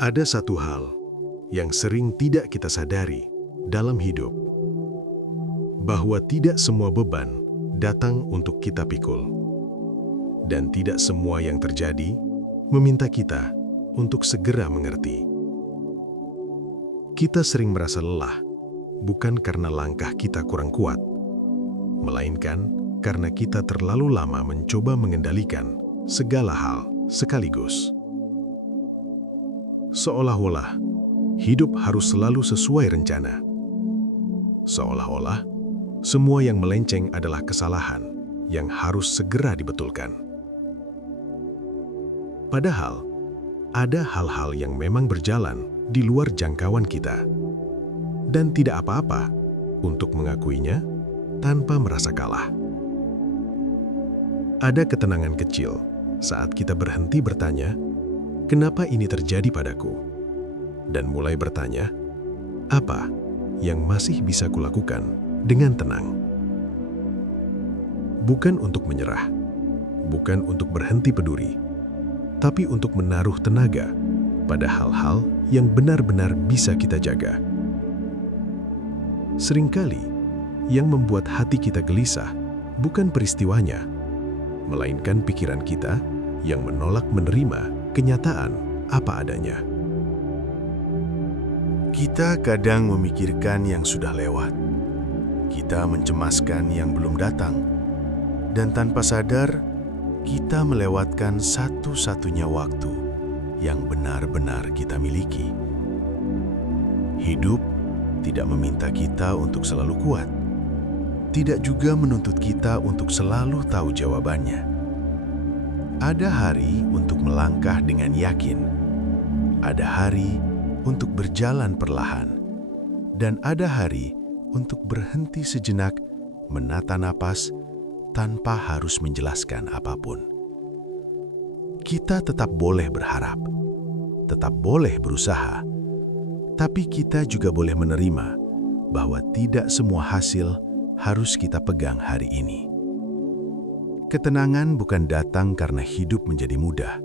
Ada satu hal yang sering tidak kita sadari dalam hidup, bahwa tidak semua beban datang untuk kita pikul, dan tidak semua yang terjadi meminta kita untuk segera mengerti. Kita sering merasa lelah, bukan karena langkah kita kurang kuat, melainkan karena kita terlalu lama mencoba mengendalikan segala hal sekaligus. Seolah-olah hidup harus selalu sesuai rencana. Seolah-olah semua yang melenceng adalah kesalahan yang harus segera dibetulkan. Padahal, ada hal-hal yang memang berjalan di luar jangkauan kita, dan tidak apa-apa untuk mengakuinya tanpa merasa kalah. Ada ketenangan kecil saat kita berhenti bertanya, "Kenapa ini terjadi padaku?" dan mulai bertanya, "Apa yang masih bisa kulakukan dengan tenang?" Bukan untuk menyerah, bukan untuk berhenti peduli, tapi untuk menaruh tenaga pada hal-hal yang benar-benar bisa kita jaga. Seringkali, yang membuat hati kita gelisah bukan peristiwanya, melainkan pikiran kita yang menolak menerima kenyataan apa adanya. Kita kadang memikirkan yang sudah lewat. Kita mencemaskan yang belum datang. Dan tanpa sadar, kita melewatkan satu-satunya waktu yang benar-benar kita miliki. Hidup tidak meminta kita untuk selalu kuat. Tidak juga menuntut kita untuk selalu tahu jawabannya. Ada hari untuk melangkah dengan yakin. Ada hari untuk berjalan perlahan. Dan ada hari untuk berhenti sejenak, menata napas, tanpa harus menjelaskan apapun. Kita tetap boleh berharap, tetap boleh berusaha, tapi kita juga boleh menerima bahwa tidak semua hasil harus kita pegang hari ini. Ketenangan bukan datang karena hidup menjadi mudah,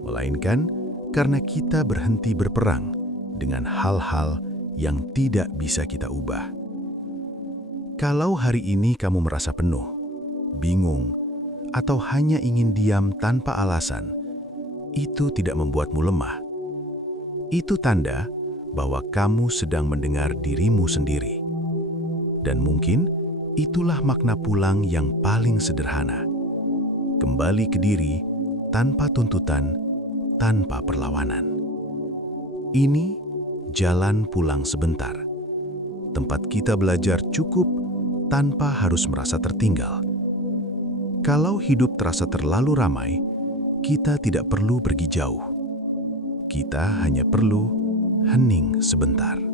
melainkan karena kita berhenti berperang dengan hal-hal yang tidak bisa kita ubah. Kalau hari ini kamu merasa penuh, bingung, atau hanya ingin diam tanpa alasan, itu tidak membuatmu lemah. Itu tanda bahwa kamu sedang mendengar dirimu sendiri. Dan mungkin itulah makna pulang yang paling sederhana. Kembali ke diri tanpa tuntutan, tanpa perlawanan. Ini jalan pulang sebentar. Tempat kita belajar cukup tanpa harus merasa tertinggal. Kalau hidup terasa terlalu ramai, kita tidak perlu pergi jauh. Kita hanya perlu hening sebentar.